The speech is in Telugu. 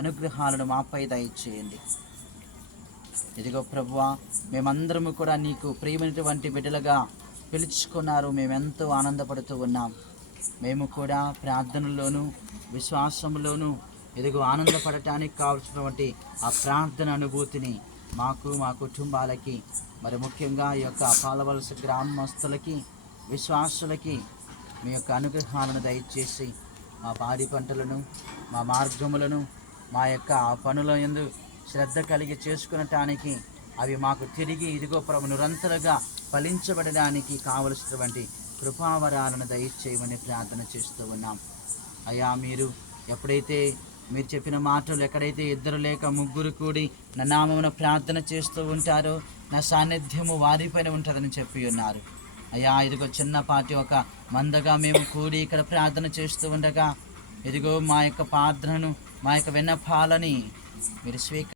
అనుగ్రహాలను మాపై దయచేయండి. ఇదిగో ప్రభువా మేమందరము కూడా నీకు ప్రియమైనటువంటి బిడ్డలుగా పిలుచుకున్నారు. మేమెంతో ఆనందపడుతూ ఉన్నాం. మేము కూడా ప్రార్థనలోను విశ్వాసంలోను ఇదిగో ఆనందపడటానికి కావలసినటువంటి ఆ ప్రార్థన అనుభూతిని మాకు మా కుటుంబాలకి మరి ముఖ్యంగా ఈ యొక్క పాలవలస గ్రామస్తులకి విశ్వాసులకి మీ యొక్క అనుగ్రహాలను దయచేసి మా పాడి పంటలను మా మార్గములను మా యొక్క పనుల ఎందు శ్రద్ధ కలిగి చేసుకునటానికి అవి మాకు తిరిగి ఇదిగో ప్రభు నిరంతరంగా ఫలించబడడానికి కావలసినటువంటి కృపావరాలను దయచేయమని ప్రార్థన చేస్తూ ఉన్నాం. అయ్యా మీరు ఎప్పుడైతే మీరు చెప్పిన మాటలు ఎక్కడైతే ఇద్దరు లేక ముగ్గురు కూడి నా నామమున ప్రార్థన చేస్తూ ఉంటారో నా సాన్నిధ్యము వారిపైన ఉంటుందని చెప్పి ఉన్నారు. అయ్యా ఇదిగో చిన్నపాటి ఒక మందగా మేము కూడి ఇక్కడ ప్రార్థన చేస్తూ ఉండగా ఇదిగో మా యొక్క పాత్రను మా యొక్క విన్నపాలని మీరు స్వీక